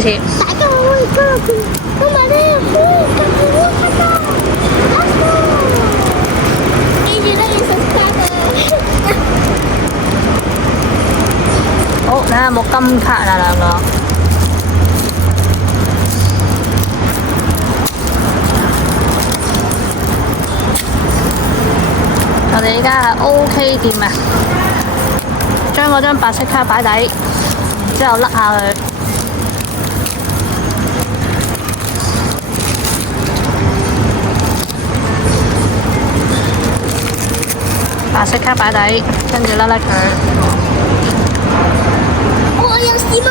始。大家好，我係嘉樂今日咧好開心，記住咧要subscribe。好，睇下有冇金卡啦兩個。我哋依家係 OK 店啊，將嗰張白色卡擺底，之後甩下佢。白色卡擺底，跟住甩甩佢。我有事嗎？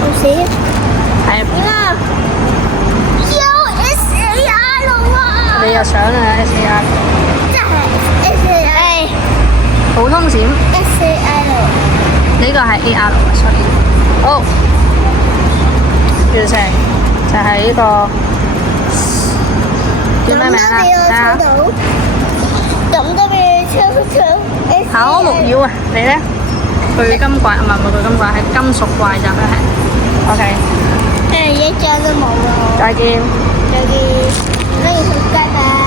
有事？係。有 SAR 啊！你又想啊 SAR？ 真係 SAR。普通閃。SAR。呢個係 AR 啊 ，sorry。好，完成就係呢個叫咩名啊？睇下。咁都俾你抽。考木妖啊！你咧？巨金怪唔係巨金怪，係金屬怪就係。OK。一張都冇咯。再見。再見。可以subscribe啊！